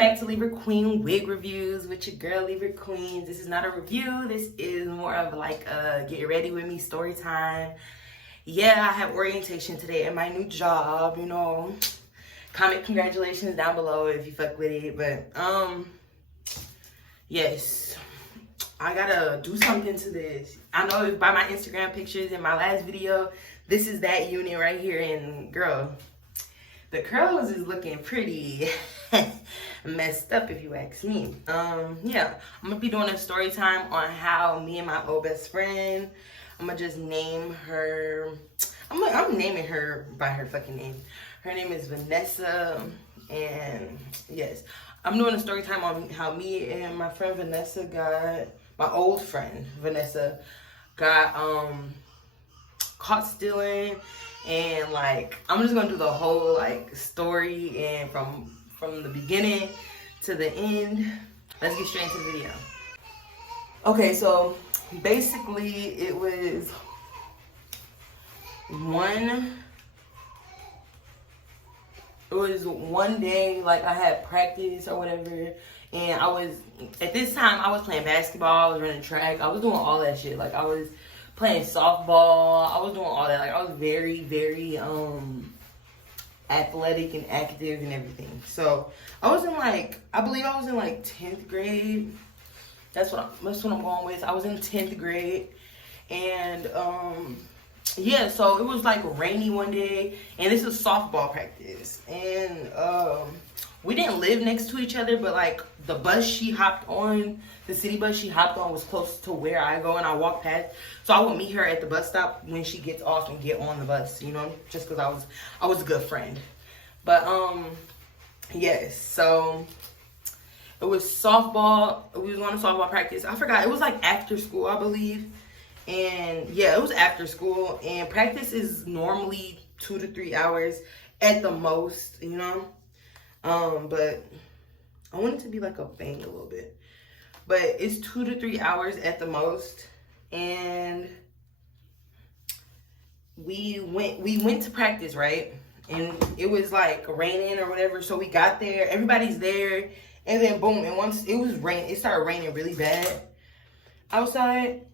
back to Libra Queen Wig Reviews with your girl Libra Queens. This is not a review. This is more of like a get ready with me story time. Yeah, I have orientation today at my new job, you know. Comment congratulations down below if you fuck with it. But yes, I gotta do something to this. I know by my Instagram pictures in my last video, this is that unit right here, and girl, the curls is looking pretty messed up if you ask me. Yeah, I'm gonna be doing a story time on how me and my old best friend, I'm gonna just name her, I'm naming her by her fucking name. Her name is Vanessa, and yes, I'm doing a story time on how me and my friend Vanessa got, my old friend Vanessa got caught stealing. And like, I'm just gonna do the whole like story, and from the beginning to the end. Let's get straight into the video. Okay, so basically it was one day, like I had practice or whatever, and at this time I was playing basketball, I was running track, I was doing all that shit. Like I was playing softball, I was doing all that. Like I was very, very athletic and active and everything. So I was in like, I believe I was in like 10th grade. That's what I'm going with. I was in 10th grade, and yeah, so it was like rainy one day, and this was softball practice, and we didn't live next to each other, but like the bus she hopped on, the city bus she hopped on, was close to where I go, and I walk past, so I would meet her at the bus stop when she gets off and get on the bus, you know, just because I was a good friend. But yes, so it was softball. We was going to softball practice. I forgot, it was like after school, I believe. And yeah, it was after school, and practice is normally 2 to 3 hours at the most, you know. But I want it to be like a bang a little bit, but it's 2 to 3 hours at the most. And we went to practice, right? And it was like raining or whatever, so we got there, everybody's there, and then boom, and once it started raining really bad outside.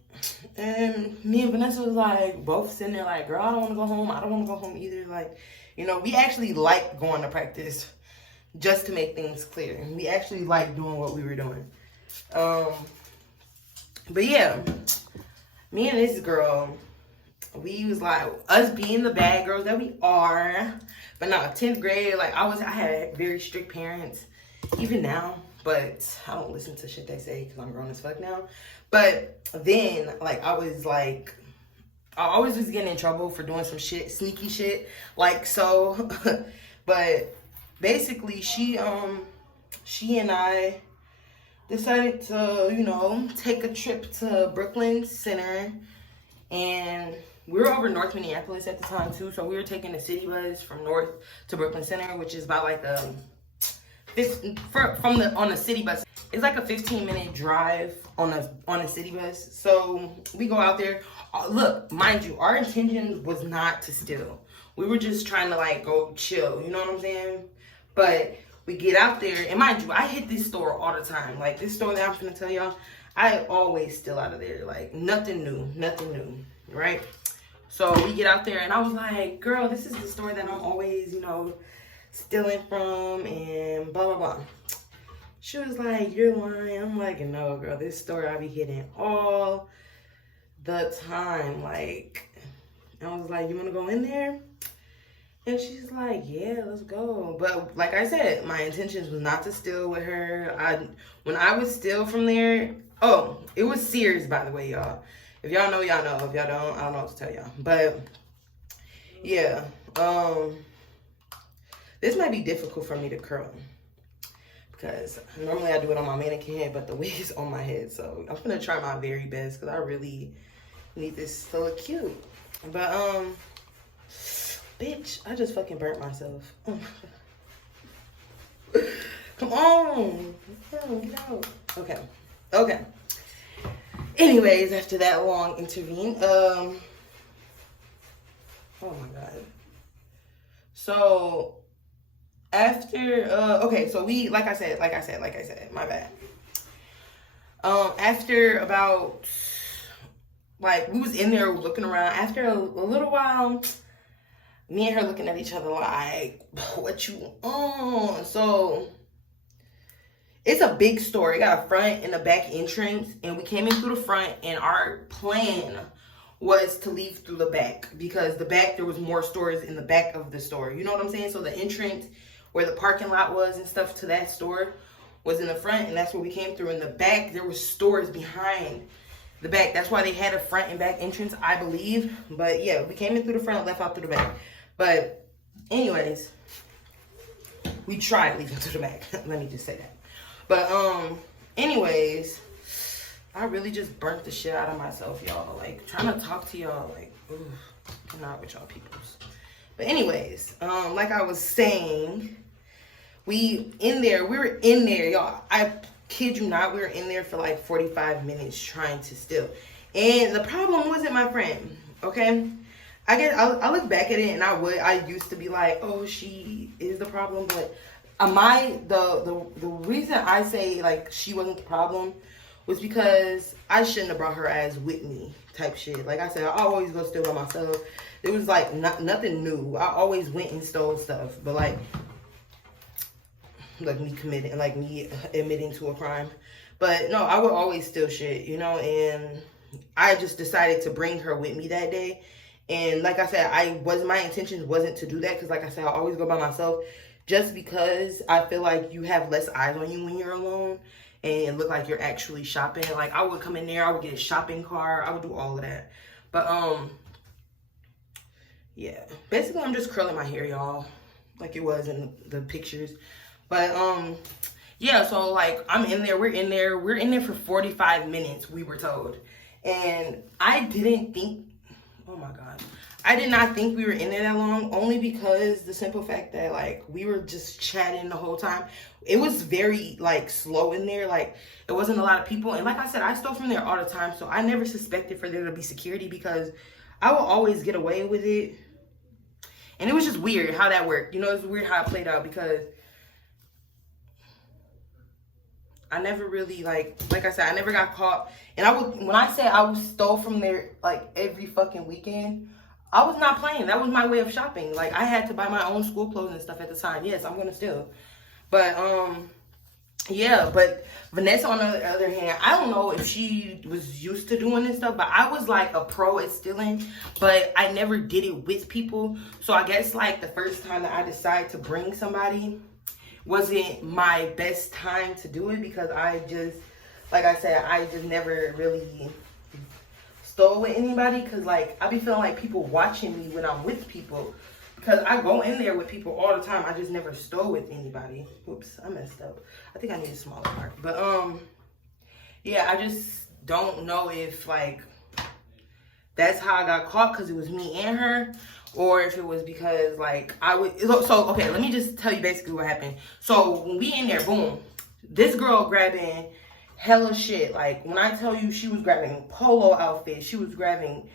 And me and Vanessa was like both sitting there like, girl, I don't want to go home. I don't want to go home either. Like, you know, we actually like going to practice, just to make things clear. We actually like doing what we were doing. But yeah, me and this girl, we was like, us being the bad girls that we are. But no, 10th grade, like I had very strict parents, even now. But I don't listen to shit they say because I'm grown as fuck now. But then, like, I always was getting in trouble for doing some shit, sneaky shit, like so. But basically, she and I decided to, you know, take a trip to Brooklyn Center, and we were over North Minneapolis at the time too. So we were taking the city bus from North to Brooklyn Center, which is about like on the city bus, it's like a 15-minute drive on a city bus. So we go out there. Look, mind you, our intention was not to steal. We were just trying to like go chill, you know what I'm saying? But we get out there, and mind you, I hit this store all the time. Like this store that I'm gonna tell y'all, I always steal out of there. Like nothing new, right? So we get out there, and I was like, girl, this is the store that I'm always, you know, stealing from, and blah blah blah. She was like, you're lying. I'm like, no girl, this store I be hitting all the time. Like, I was like, you want to go in there? And she's like, yeah, let's go. But like I said, my intentions was not to steal with her. When I would steal from there, oh, it was Sears, by the way, y'all. If y'all know, y'all know. If y'all don't, I don't know what to tell y'all. But yeah, this might be difficult for me to curl, because normally I do it on my mannequin head, but the wig is on my head. So I'm gonna try my very best, because I really need this to look cute. But bitch, I just fucking burnt myself. Come on, get out. Okay. Anyways, after that long intervene, oh my god. So after, okay, so we, like I said, my bad. After about, like, we was in there looking around. After a little while, me and her looking at each other like, what you on? So it's a big store. It got a front and a back entrance, and we came in through the front, and our plan was to leave through the back, because the back, there was more stores in the back of the store. You know what I'm saying? So the entrance where the parking lot was and stuff to that store was in the front, and that's where we came through. In the back, there was stores behind the back. That's why they had a front and back entrance, I believe. But yeah, we came in through the front, left out through the back. But anyways, we tried leaving through the back. Let me just say that. But anyways, I really just burnt the shit out of myself, y'all. Like, trying to talk to y'all, like, ooh, I'm not with y'all peoples. But anyways, like I was saying, we were in there, y'all. I kid you not, we were in there for like 45 minutes trying to steal. And the problem wasn't my friend, okay? I look back at it, and I used to be like, oh, she is the problem. But the reason I say like she wasn't the problem was because I shouldn't have brought her ass with me type shit. Like I said, I always go steal by myself. It was like nothing new. I always went and stole stuff. But like me admitting to a crime. But no, I would always steal shit, you know, and I just decided to bring her with me that day. And like I said, my intention wasn't to do that, because like I said, I always go by myself, just because I feel like you have less eyes on you when you're alone and look like you're actually shopping. Like, I would come in there, I would get a shopping cart, I would do all of that. But yeah, basically I'm just curling my hair, y'all, like it was in the pictures. But yeah, so like we're in there for 45 minutes, we were told. And I didn't think, oh my God, I did not think we were in there that long, only because the simple fact that like we were just chatting the whole time. It was very like slow in there, like it wasn't a lot of people. And like I said, I stole from there all the time, so I never suspected for there to be security, because I will always get away with it. And it was just weird how that worked. You know, it's weird how it played out, because I never really like I said, I never got caught. And when I say I was stole from there like every fucking weekend, I was not playing. That was my way of shopping. Like, I had to buy my own school clothes and stuff at the time. Yes, I'm gonna steal. But yeah, but Vanessa, on the other hand, I don't know if she was used to doing this stuff, but I was like a pro at stealing, but I never did it with people. So I guess like the first time that I decided to bring somebody wasn't my best time to do it, because I just, like I said, I just never really stole with anybody, because like I be feeling like people watching me when I'm with people, because I go in there with people all the time. I just never stole with anybody. Oops, I messed up. I think I need a smaller part. But yeah, I just don't know if like that's how I got caught, because it was me and her, or if it was because like so okay, let me just tell you basically what happened. So when we in there, boom, this girl grabbing hella shit. Like, when I tell you, she was grabbing polo outfits, she was grabbing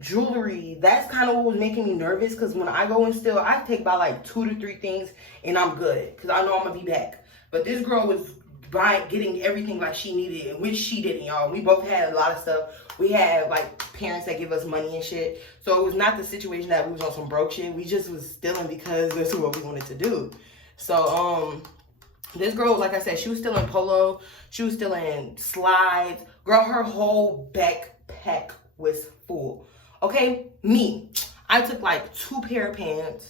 jewelry. That's kind of what was making me nervous, because when I go and steal, I take about like 2 to 3 things and I'm good, because I know I'm gonna be back. But this girl was getting everything like she needed, and which she didn't, y'all. We both had a lot of stuff. We had like parents that give us money and shit, so it was not the situation that we was on some broke shit. We just was stealing because that's what we wanted to do. So this girl, like I said, she was still in polo, she was still in slides. Girl, her whole backpack was full. Okay, me, I took like 2 pair of pants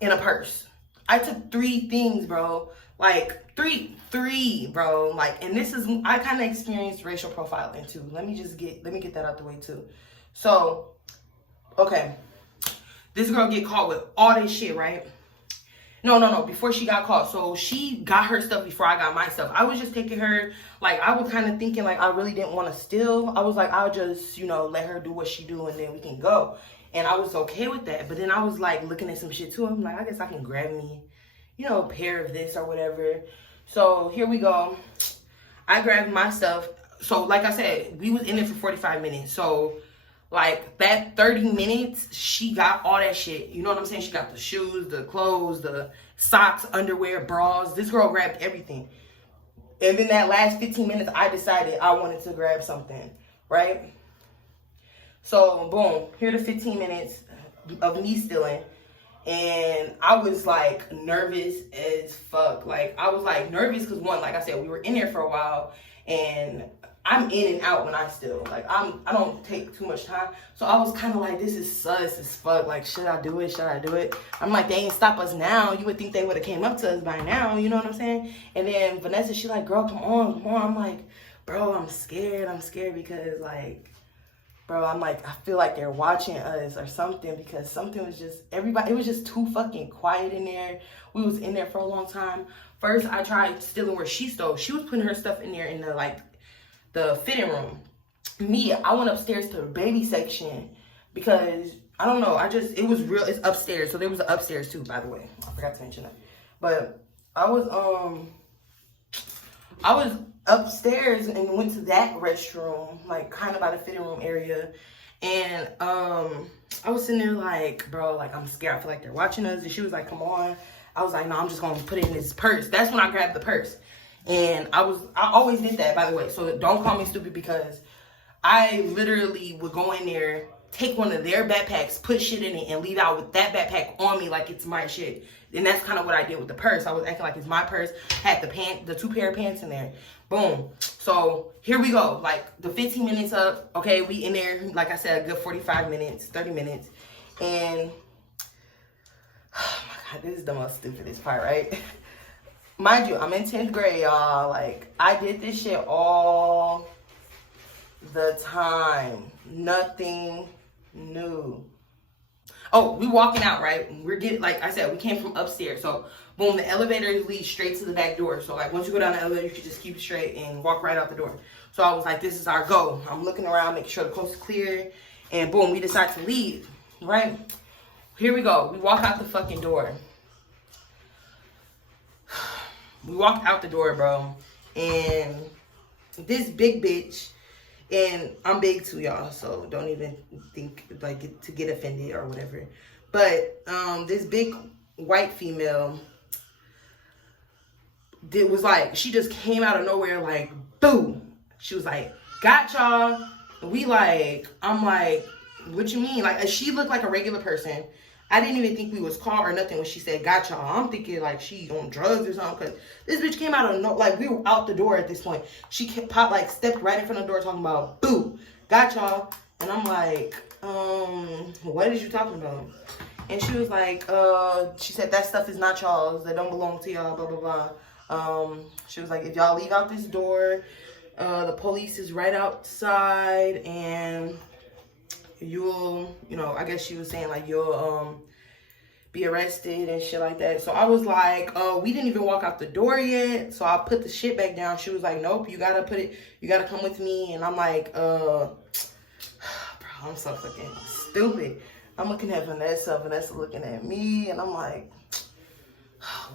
and a purse. I took 3 things, bro. Like three, bro. Like, and this is, I kind of experienced racial profiling too. Let me get that out the way too. So, okay, this girl get caught with all this shit, right? No, before she got caught. So she got her stuff before I got my stuff. I was just taking her, like, I was kind of thinking, like, I really didn't want to steal. I was like, I'll just, you know, let her do what she do, and then we can go. And I was okay with that. But then I was, like, looking at some shit, too. I'm like, I guess I can grab me, you know, a pair of this or whatever. So here we go. I grabbed my stuff. So, like I said, we was in there for 45 minutes. So Like, that 30 minutes, she got all that shit. You know what I'm saying? She got the shoes, the clothes, the socks, underwear, bras. This girl grabbed everything. And then that last 15 minutes, I decided I wanted to grab something, right? So, boom, here the 15 minutes of me stealing. And I was, like, nervous as fuck. Like, I was, like, nervous because, one, like I said, we were in there for a while. And I'm in and out when I steal. Like, I don't take too much time. So I was kind of like, this is sus as fuck. Like, should I do it? Should I do it? I'm like, they ain't stop us now. You would think they would have came up to us by now. You know what I'm saying? And then Vanessa, she like, girl, come on, come on. I'm like, bro, I'm scared. I'm scared because, like, bro, I'm like, I feel like they're watching us or something, because something was just, everybody, it was just too fucking quiet in there. We was in there for a long time. First, I tried stealing where she stole. She was putting her stuff in there in the, like, the fitting room. Me, I went upstairs to the baby section because, I don't know, it was real, it's upstairs. So there was an upstairs too, by the way. I forgot to mention that. But I was upstairs and went to that restroom, like kind of by the fitting room area. And I was sitting there like, bro, like, I'm scared. I feel like they're watching us. And she was like, come on. I was like, no, I'm just going to put it in this purse. That's when I grabbed the purse. And I always did that, by the way. So don't call me stupid, because I literally would go in there, take one of their backpacks, put shit in it, and leave out with that backpack on me like it's my shit. And that's kind of what I did with the purse. I was acting like it's my purse. Had the 2 pair of pants in there. Boom. So here we go. Like, the 15 minutes up. Okay, we in there, like I said, a good 45 minutes, 30 minutes. And, oh my God, this is the most stupidest part, right? Mind you, I'm in 10th grade, y'all. Like, I did this shit all the time. Nothing new. Oh, we walking out, right? We're getting, like I said, we came from upstairs. So, boom, the elevator leads straight to the back door. So, like, once you go down the elevator, you can just keep it straight and walk right out the door. So, I was like, this is our go. I'm looking around, making sure the coast is clear. And, boom, we decide to leave, right? Here we go. We walk out the fucking door. We walked out the door, bro, and this big bitch, and I'm big too, y'all, so don't even think, like, to get offended or whatever, but this big white female was like, she just came out of nowhere, like, boom. She was like, got y'all. We like, I'm like, what you mean? Like, she looked like a regular person. I didn't even think we was caught or nothing when she said, got y'all. I'm thinking, like, she on drugs or something, because this bitch came out of no, like, we were out the door at this point. She popped, like, stepped right in front of the door talking about, boo, got y'all. And I'm like, what is you talking about? And she was like, she said, that stuff is not y'all's. That don't belong to y'all, blah, blah, blah. She was like, if y'all leave out this door, the police is right outside, and you'll, you know, I guess she was saying, like, you'll be arrested and shit like that. So I was like, we didn't even walk out the door yet. So I put the shit back down. She was like, nope, you gotta come with me. And I'm like, bro, I'm so fucking stupid. I'm looking at Vanessa looking at me, and I'm like,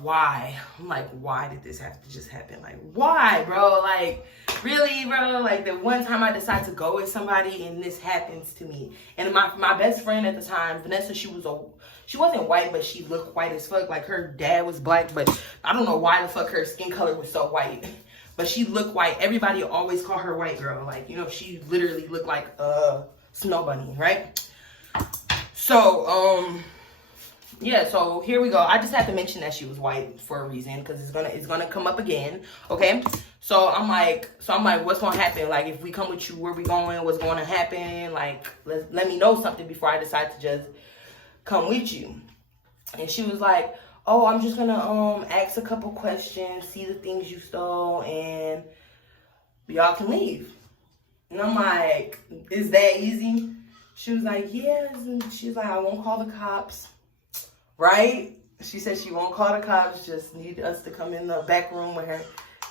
why? I'm like, why did this have to just happen? Like, why, bro? Like, really, bro? Like, the one time I decide to go with somebody and this happens to me. And my best friend at the time, Vanessa, she wasn't white, but she looked white as fuck. Like, her dad was black, but I don't know why the fuck her skin color was so white. But she looked white. Everybody always call her white girl. Like, you know, she literally looked like a snow bunny, right? So, yeah, so here we go. I just had to mention that she was white for a reason, because it's gonna come up again. Okay. So I'm like, what's gonna happen? Like, if we come with you, where we going? What's gonna happen? Like, let me know something before I decide to just come with you. And she was like, oh, I'm just gonna ask a couple questions, see the things you stole, and y'all can leave. And I'm like, is that easy? She was like, yes. And she's like, I won't call the cops. Right? She said she won't call the cops, just need us to come in the back room with her.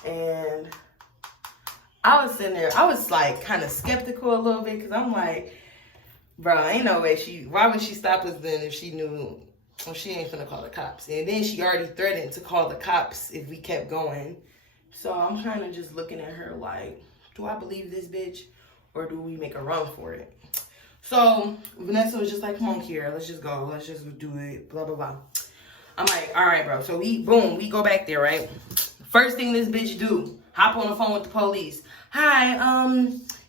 And I was sitting there, I was like kind of skeptical a little bit, because I'm like, bro, ain't no way why would she stop us then if she knew, well, she ain't finna call the cops. And then she already threatened to call the cops if we kept going. So I'm kind of just looking at her like, do I believe this bitch, or do we make a run for it? So Vanessa was just like, come on, Kiera, let's just go. Let's just do it, blah, blah, blah. I'm like, all right, bro. So we go back there, right? First thing this bitch do, hop on the phone with the police. Hi,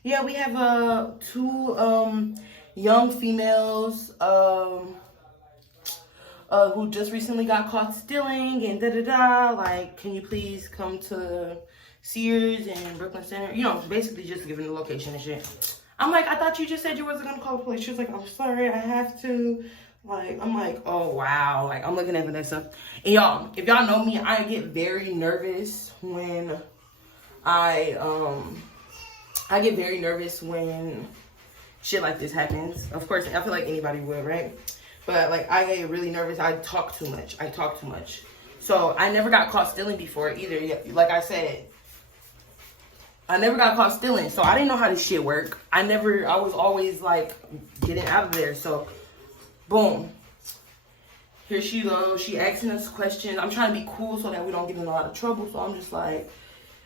yeah, we have two young females who just recently got caught stealing and da-da-da. Like, can you please come to Sears and Brooklyn Center? You know, basically just giving the location and shit. I'm like, I thought you just said you wasn't gonna call the police. She was like, I'm sorry, I have to. Like, I'm like, oh wow. Like, I'm looking at Vanessa. And y'all, if y'all know me, I get very nervous when I get very nervous when shit like this happens. Of course, I feel like anybody would, right? But like, I get really nervous. I talk too much. So I never got caught stealing before either. Like I said, I never got caught stealing. So I didn't know how this shit worked. I was always like getting out of there. So boom. Here she goes. She asking us questions. I'm trying to be cool so that we don't get in a lot of trouble. So I'm just like,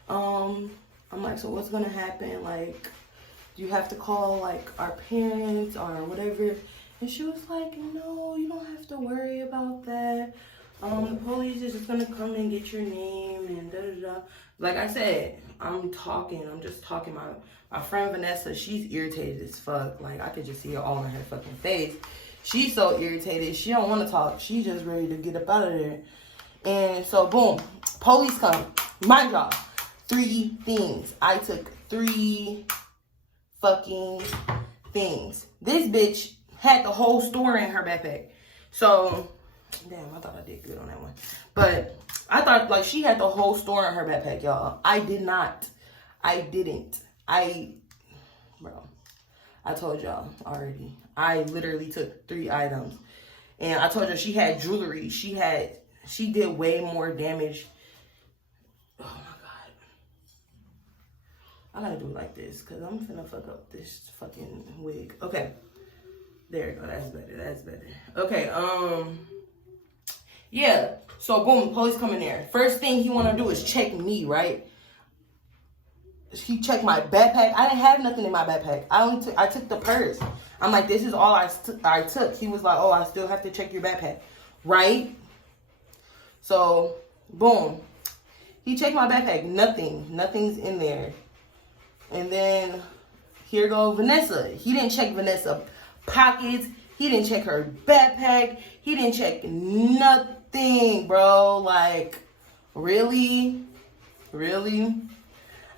I'm like, so what's gonna happen? Like, do you have to call like our parents or whatever? And she was like, no, you don't have to worry about that. The police is just gonna come and get your name and da da da. Like I said, I'm just talking. My friend Vanessa, she's irritated as fuck. Like, I could just see it all in her fucking face. She's so irritated. She don't want to talk. She's just ready to get up out of there. And so, boom, police come. Mind y'all, 3 things. I took 3 fucking things. This bitch had the whole store in her backpack. So, damn, I thought I did good on that one. But I thought, like, she had the whole store in her backpack, y'all. I did not. I didn't. Bro, I told y'all already. I literally took 3 items. And I told her she had jewelry. She did way more damage. Oh my God. I gotta do it like this because I'm finna fuck up this fucking wig. Okay. There you go. That's better. Okay, yeah. So boom, police come in there. First thing he wanna do is check me, right? He checked my backpack. I didn't have nothing in my backpack. I took the purse. I'm like, this is all I took. He was like, oh, I still have to check your backpack, right? So, boom. He checked my backpack. Nothing's in there. And then here go Vanessa. He didn't check Vanessa pockets. He didn't check her backpack. He didn't check nothing, bro. Like, really?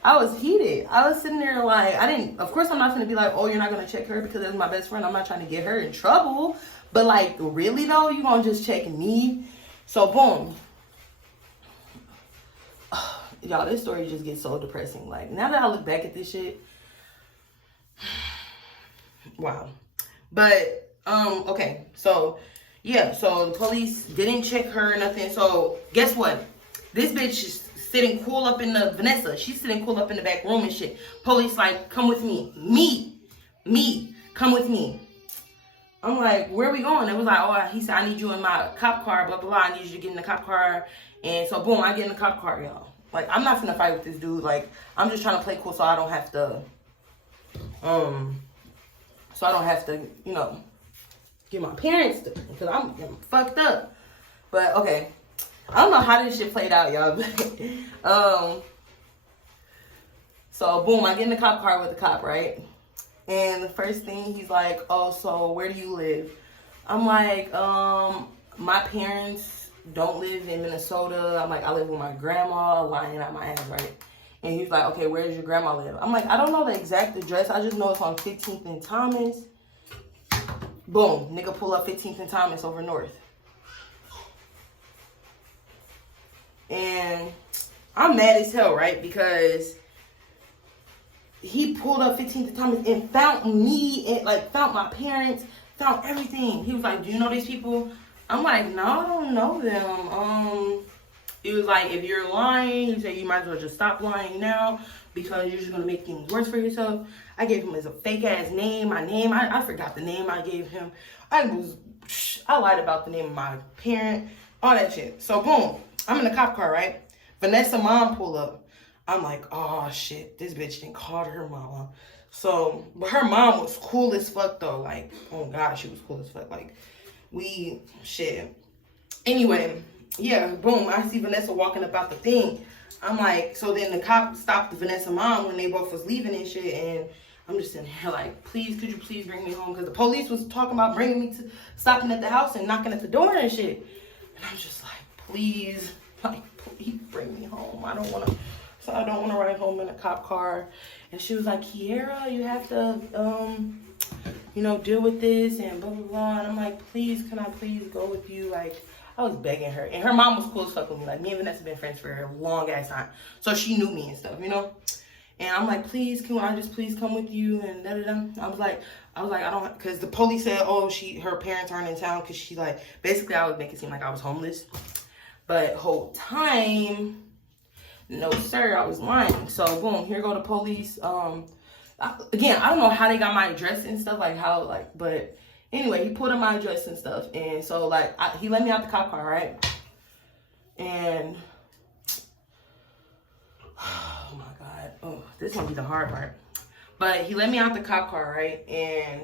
I was heated. I was sitting there like, of course I'm not going to be like, oh, you're not going to check her because that's my best friend. I'm not trying to get her in trouble. But like, really though, you going to just check me? So boom. Y'all, this story just gets so depressing. Like, now that I look back at this shit, wow. But, okay. So, yeah. So the police didn't check her or nothing. So guess what? This bitch is sitting cool up in the Vanessa. She's sitting cool up in the back room and shit. Police like, come with me. Me. Come with me. I'm like, where are we going? It was like, oh, he said, I need you in my cop car, blah, blah, blah. I need you to get in the cop car. And so, boom, I get in the cop car, y'all. Like, I'm not finna fight with this dude. Like, I'm just trying to play cool so I don't have to, you know, get my parents to, because I'm fucked up. But, okay. I don't know how this shit played out, y'all. So, boom, I get in the cop car with the cop, right? And the first thing, he's like, oh, so where do you live? I'm like, my parents don't live in Minnesota. I'm like, I live with my grandma, lying out my ass, right? And he's like, okay, where does your grandma live? I'm like, I don't know the exact address. I just know it's on 15th and Thomas. Boom, nigga pull up 15th and Thomas over north. And I'm mad as hell, right? Because he pulled up 15th and Thomas and found me and like found my parents, found everything. He was like, do you know these people? I'm like, no, I don't know them. He was like, if you're lying, he said you might as well just stop lying now because you're just gonna make things worse for yourself. I gave him a fake ass name. I forgot the name I gave him. I lied about the name of my parent, all that shit. So boom, I'm in the cop car, right? Vanessa mom pull up. I'm like, oh shit, this bitch didn't call her mama. So, but her mom was cool as fuck though. Like, oh God, she was cool as fuck. Like, shit. Anyway, yeah, boom. I see Vanessa walking up out the thing. I'm like, so then the cop stopped the Vanessa mom when they both was leaving and shit. And I'm just in here like, please, could you please bring me home? Because the police was talking about bringing me to, stopping at the house and knocking at the door and shit. And I'm just like, please bring me home. I don't want to ride home in a cop car. And she was like, Kiera, you have to, deal with this and blah, blah, blah. And I'm like, please, can I please go with you? Like, I was begging her. And her mom was cool as fuck with me. Like, me and Vanessa been friends for a long ass time. So she knew me and stuff, And I'm like, please, can I just please come with you? And da-da-da. I was like, I don't, because the police said, oh, her parents aren't in town. Because she like, basically I would make it seem like I was homeless. But whole time, no sir, I was lying. So boom, here go the police. Again, I don't know how they got my address and stuff, but anyway, he put in my address and stuff. And so he let me out the cop car, right? And oh my God, this gonna be the hard part. But he let me out the cop car, right? And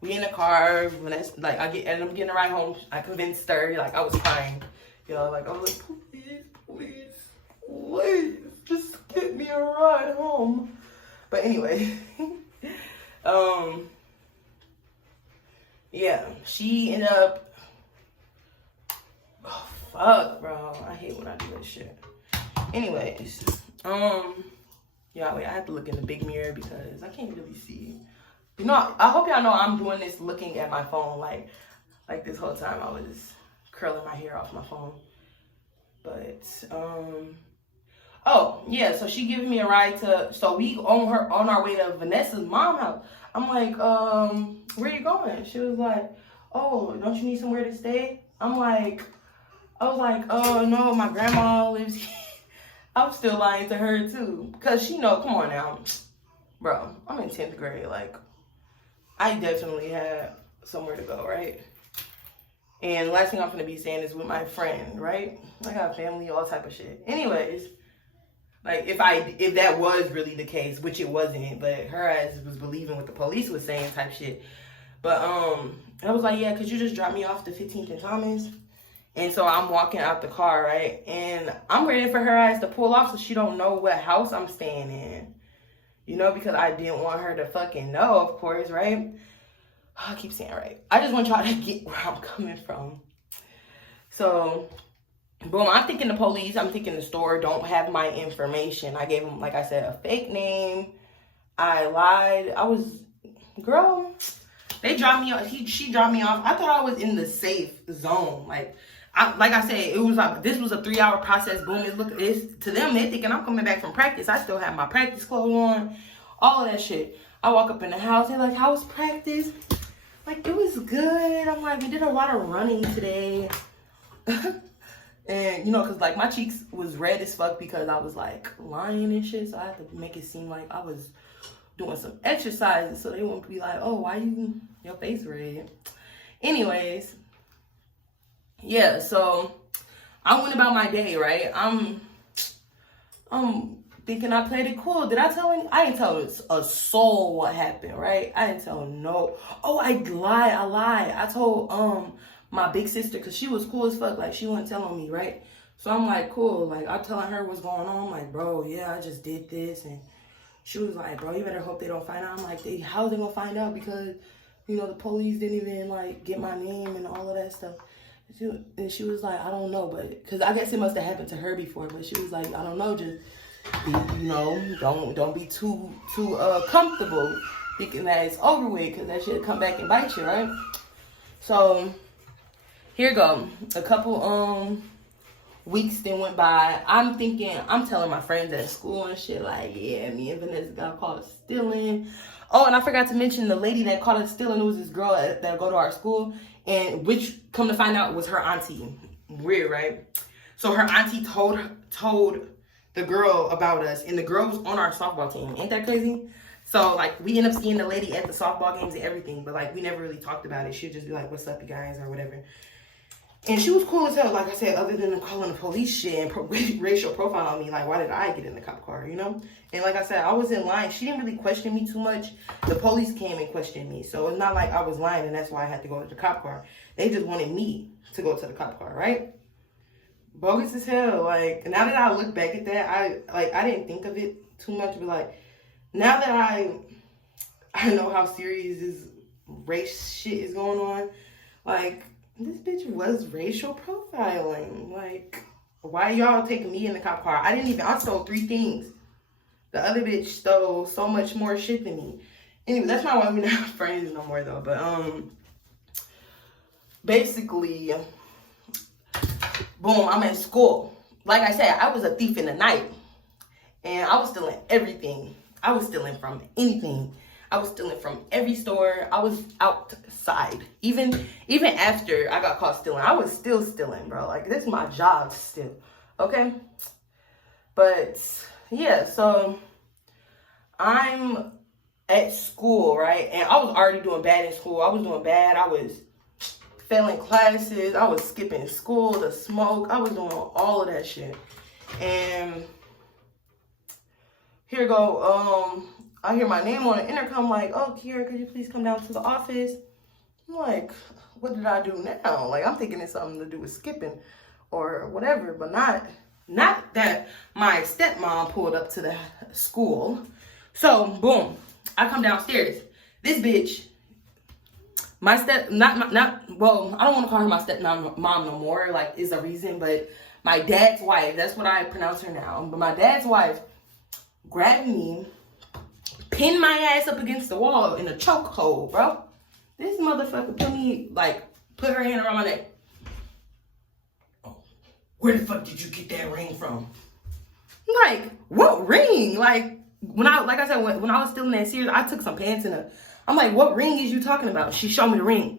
we in the car. When I ended up getting a ride home. I convinced her, I was crying, I was like, please, just get me a ride home. But anyway, yeah, she ended up, oh, fuck, bro. I hate when I do that shit. Anyways, yeah, wait, I have to look in the big mirror because I can't really see. I hope y'all know I'm doing this looking at my phone, like this whole time I was curling my hair off my phone. But, oh, yeah, so she giving me a ride so we on our way to Vanessa's mom's house. I'm like, where you going? She was like, oh, don't you need somewhere to stay? I was like, oh, no, my grandma lives here. I was still lying to her, too. Because she know, come on now. Bro, I'm in 10th grade. I definitely had somewhere to go, right? And the last thing I'm going to be saying is with my friend, right? I got family, all type of shit. Anyways, if that was really the case, which it wasn't, but her ass was believing what the police was saying type shit. But I was like, yeah, could you just drop me off to 15th and Thomas? And so I'm walking out the car, right? And I'm ready for her ass to pull off so she don't know what house I'm staying in. Because I didn't want her to fucking know, of course, right? I keep saying right. I just want y'all to get where I'm coming from. So, boom, I'm thinking the police, I'm thinking the store don't have my information. I gave them, like I said, a fake name. I lied. Girl, they dropped me off. She dropped me off. I thought I was in the safe zone. Like I said, it was this was a 3-hour process. Boom, it's to them, they're thinking I'm coming back from practice. I still have my practice clothes on, all of that shit. I walk up in the house, they're like, how was practice? It was good. I'm like, we did a lot of running today. And, because, my cheeks was red as fuck because I was, lying and shit. So I had to make it seem like I was doing some exercises so they wouldn't be like, oh, why your face red? Anyways, yeah, so I went about my day, right? I'm thinking I played it cool. Did I tell any? I didn't tell a soul what happened, right? I didn't tell no. Oh, I lied. I told my big sister because she was cool as fuck. She wasn't telling me, right? So I'm like, cool. I'm telling her what's going on. I'm like, bro, yeah, I just did this. And she was like, bro, you better hope they don't find out. I'm like, how's they gonna find out? Because, the police didn't even get my name and all of that stuff. And she was like, I don't know, but because I guess it must have happened to her before. But she was like, I don't know, just don't be too comfortable thinking that it's over with, because that shit'll come back and bite you, right? So here go. A couple weeks then went by. I'm telling my friends at school and shit, yeah, me and Vanessa got caught stealing. Oh, and I forgot to mention the lady that caught us stealing. It was this girl that go to our school, and which, come to find out, was her auntie. Weird, right? So her auntie told the girl about us, and the girl was on our softball team. Ain't that crazy? So, we end up seeing the lady at the softball games and everything, but, we never really talked about it. She'd just be like, what's up, you guys, or whatever. And she was cool as hell, like I said, other than calling the police shit and racial profile on me. Like, why did I get in the cop car, you know? And like I said, I wasn't lying. She didn't really question me too much. The police came and questioned me. So it's not like I was lying and that's why I had to go to the cop car. They just wanted me to go to the cop car, right? Bogus as hell. Like, now that I look back at that, I didn't think of it too much. But like, now that I know how serious this race shit is going on, like, this bitch was racial profiling. Like, why y'all taking me in the cop car? I stole 3 things. The other bitch stole so much more shit than me. Anyway, that's not why we're not friends no more though. But basically, boom, I'm in school. Like I said, I was a thief in the night. And I was stealing everything. I was stealing from anything. I was stealing from every store. I was outside. Even after I got caught stealing, I was still stealing, bro. Like, this is my job still. Okay? But, yeah, so I'm at school, right? And I was already doing bad in school. I was doing bad. I was failing classes. I was skipping school to smoke. I was doing all of that shit. And here we go. I hear my name on the intercom, like, oh, Kiera, could you please come down to the office? I'm like, what did I do now? Like, I'm thinking it's something to do with skipping or whatever, but not that my stepmom pulled up to the school. So, boom, I come downstairs. This bitch, well, I don't want to call her my stepmom no more, like, is the reason, but my dad's wife, that's what I pronounce her now, but my dad's wife grabbed me, pinned my ass up against the wall in a chokehold, bro. This motherfucker put her hand around my neck. Oh, where the fuck did you get that ring from? Like, what ring? Like, when I was still in that series, I took some pants in her. I'm like, what ring is you talking about? She showed me the ring.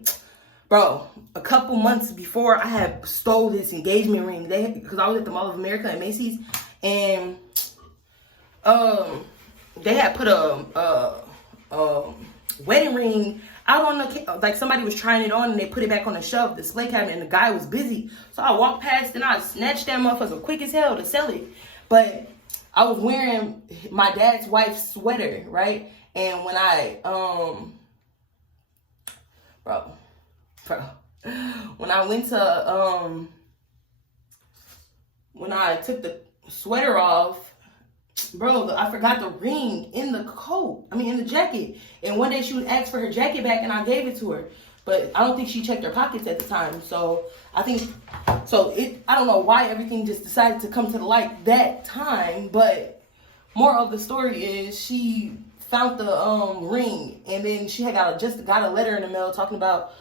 Bro, a couple months before, I had stole this engagement ring. Because I was at the Mall of America at Macy's. And they had put a wedding ring out on the, like, somebody was trying it on and they put it back on the shelf, display cabinet, and the guy was busy. So I walked past and I snatched that motherfucker quick as hell to sell it. But I was wearing my dad's wife's sweater, right? And when when I went to, when I took the sweater off, bro, I forgot the ring in the in the jacket. And one day she would ask for her jacket back and I gave it to her. But I don't think she checked her pockets at the time. So I don't know why everything just decided to come to the light that time. But moral of the story is she found the ring. And then she had got a letter in the mail talking about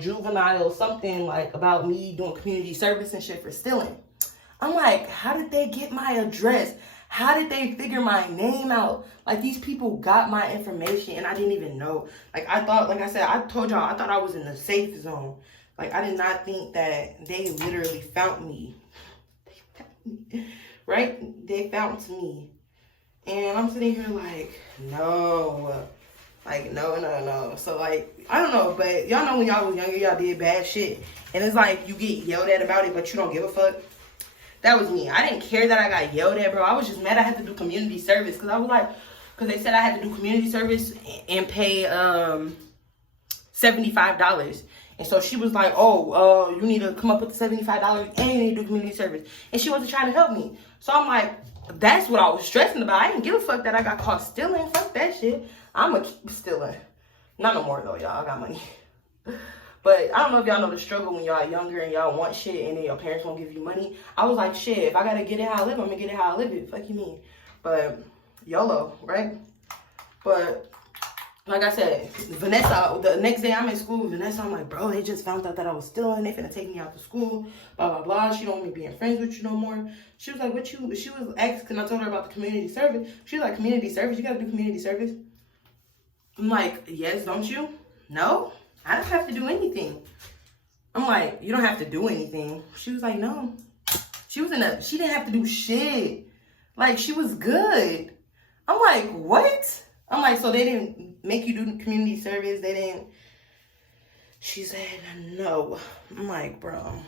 juvenile something, like, about me doing community service and shit for stealing. I'm like, how did they get my address? How did they figure my name out? Like, these people got my information and I didn't even know. Like, I thought, like I said, I told y'all, I thought I was in the safe zone. Like, I did not think that they literally found me. Right? They found me. And I'm sitting here like, no. Like, no. So, like, I don't know, but y'all know when y'all was younger, y'all did bad shit. And it's like, you get yelled at about it, but you don't give a fuck. That was me. I didn't care that I got yelled at, bro. I was just mad I had to do community service. Because they said I had to do community service and pay $75. And so she was like, you need to come up with the $75 and you need to do community service. And she wasn't trying to help me. So I'm like, that's what I was stressing about. I didn't give a fuck that I got caught stealing. Fuck that shit. I'm going to keep stealing. Not no more, though, y'all. I got money. But I don't know if y'all know the struggle when y'all younger and y'all want shit and then your parents won't give you money. I was like, shit, if I gotta get it how I live, I'm gonna get it how I live it. Fuck you mean? But YOLO, right? But like I said, Vanessa, the next day I'm in school, Vanessa, I'm like, bro, they just found out that I was stealing. They finna take me out to school, blah, blah, blah. She don't want me being friends with you no more. She was like, she was asking, I told her about the community service. She was like, community service? You gotta do community service? I'm like, yes, don't you? No? I don't have to do anything. I'm like, you don't have to do anything. She was like, no. She didn't have to do shit. Like, she was good. I'm like, what? I'm like, so they didn't make you do community service? They She said, no. I'm like, bro.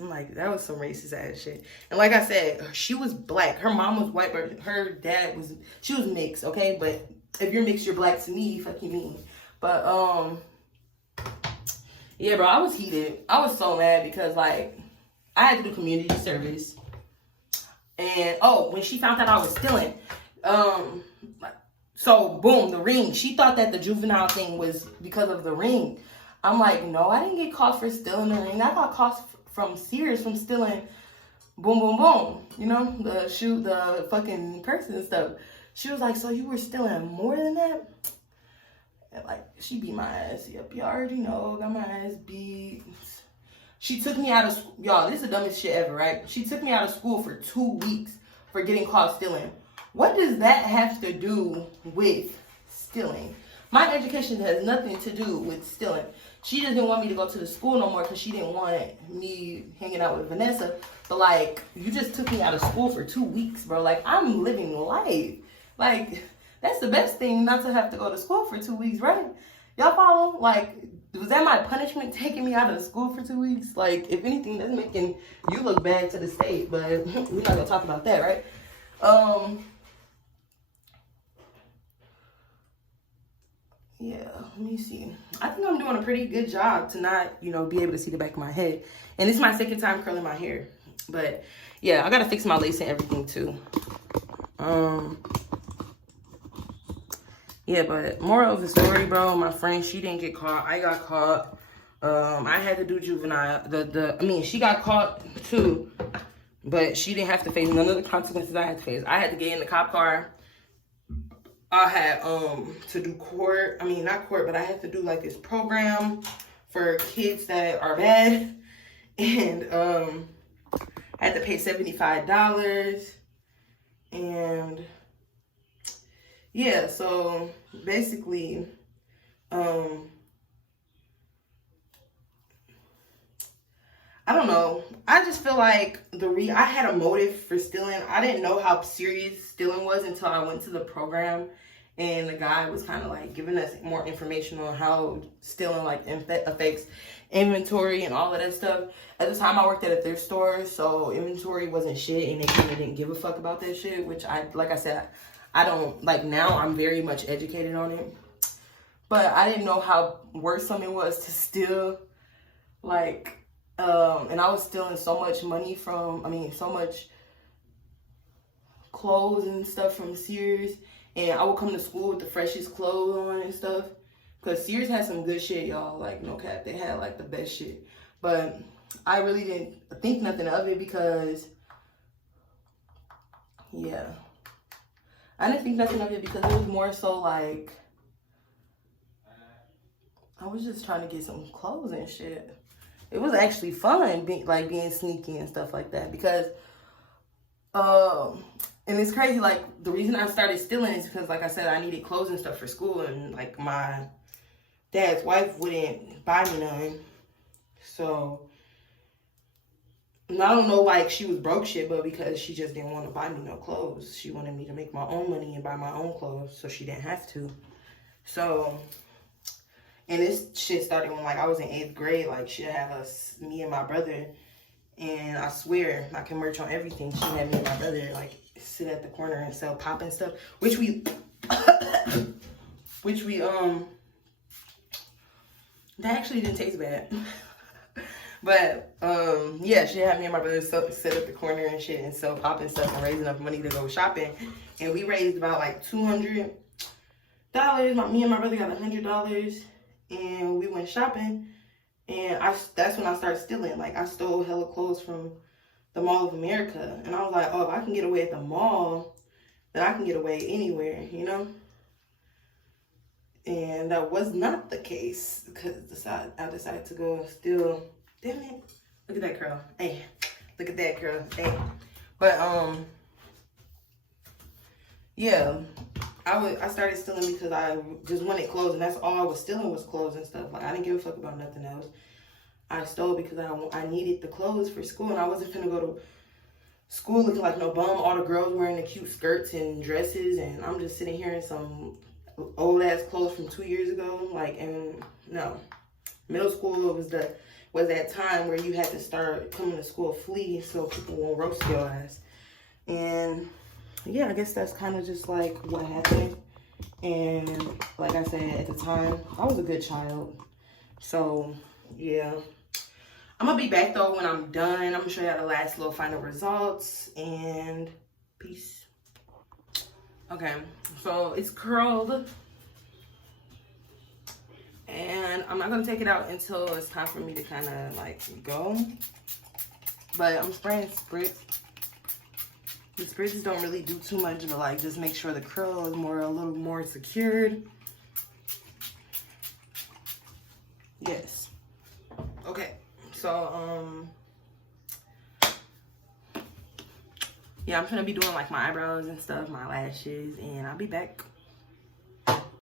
I'm like, that was some racist ass shit. And like I said, she was black. Her mom was white, but her dad was, she was mixed, okay? But if you're mixed, you're black to me, fuck you mean. But, yeah, bro, I was heated. I was so mad because, like, I had to do community service. And, oh, when she found out I was stealing, so, boom, the ring. She thought that the juvenile thing was because of the ring. I'm like, no, I didn't get caught for stealing the ring. I got caught from Sears from stealing boom, boom, boom. You know, the fucking purse and stuff. She was like, so you were stealing more than that? And, like, she beat my ass. Yep, you already know. Got my ass beat. She took me out of school. Y'all, this is the dumbest shit ever, right? She took me out of school for 2 weeks for getting caught stealing. What does that have to do with stealing? My education has nothing to do with stealing. She just didn't want me to go to the school no more because she didn't want me hanging out with Vanessa. But, like, you just took me out of school for 2 weeks, bro. Like, I'm living life. Like, that's the best thing, not to have to go to school for 2 weeks, right? Y'all follow? Like, was that my punishment, taking me out of the school for 2 weeks? Like, if anything, that's making you look bad to the state. But we're not going to talk about that, right? Yeah, let me see. I think I'm doing a pretty good job to not, you know, be able to see the back of my head. And it's my second time curling my hair. But, yeah, I got to fix my lace and everything, too. Yeah, but moral of the story, bro, my friend, she didn't get caught. I got caught. I had to do juvenile. She got caught, too. But she didn't have to face none of the consequences I had to face. I had to get in the cop car. I had to do court. I mean, not court, but I had to do like this program for kids that are bad. And I had to pay $75. And yeah, so basically, I don't know. I just feel like I had a motive for stealing. I didn't know how serious stealing was until I went to the program, and the guy was kind of like giving us more information on how stealing like affects inventory and all of that stuff. At the time, I worked at a thrift store, so inventory wasn't shit, and they kind of didn't give a fuck about that shit. Which like I said, I don't like now. I'm very much educated on it, but I didn't know how worrisome it was to steal, like. And I was stealing so much money so much clothes and stuff from Sears. And I would come to school with the freshest clothes on and stuff. Because Sears had some good shit, y'all. Like, no cap. They had, like, the best shit. But I really didn't think nothing of it because, yeah. I didn't think nothing of it because it was more so, like, I was just trying to get some clothes and shit. It was actually fun, being sneaky and stuff like that. Because, and it's crazy, like, the reason I started stealing is because, like I said, I needed clothes and stuff for school. And, like, my dad's wife wouldn't buy me none. So, and I don't know, like, she was broke shit, but because she just didn't want to buy me no clothes. She wanted me to make my own money and buy my own clothes so she didn't have to. So... And this shit started when, like, I was in 8th grade. Like, she'd have me and my brother. And I swear, I can merch on everything. She had me and my brother, like, sit at the corner and sell pop and stuff. Which we, that actually didn't taste bad. But, yeah, she had me and my brother sit at the corner and shit and sell pop and stuff and raise enough money to go shopping. And we raised about, like, $200. Me and my brother got $100. And we went shopping, and that's when I started stealing. Like, I stole hella clothes from the Mall of America. And I was like, oh, if I can get away at the mall, then I can get away anywhere, you know? And that was not the case, because I decided to go steal. Damn it. Look at that girl. Hey, look at that girl. Hey. But, yeah. I started stealing because I just wanted clothes, and that's all I was stealing was clothes and stuff. Like, I didn't give a fuck about nothing else. I stole because I needed the clothes for school, and I wasn't finna go to school looking like no bum. All the girls wearing the cute skirts and dresses, and I'm just sitting here in some old ass clothes from 2 years ago. Like, and no, Middle school was that time where you had to start coming to school free so people won't roast your ass. And yeah, I guess that's kind of just like what happened. And like I said, at the time, I was a good child. So yeah, I'm gonna be back though when I'm done. I'm gonna show y'all the last little final results, and peace. Okay, so it's curled, and I'm not gonna take it out until it's time for me to kind of like go. But I'm spraying spritz. The spritzes don't really do too much to like just make sure the curl is a little more secured. Yes. Okay. So yeah, I'm gonna be doing like my eyebrows and stuff, my lashes, and I'll be back.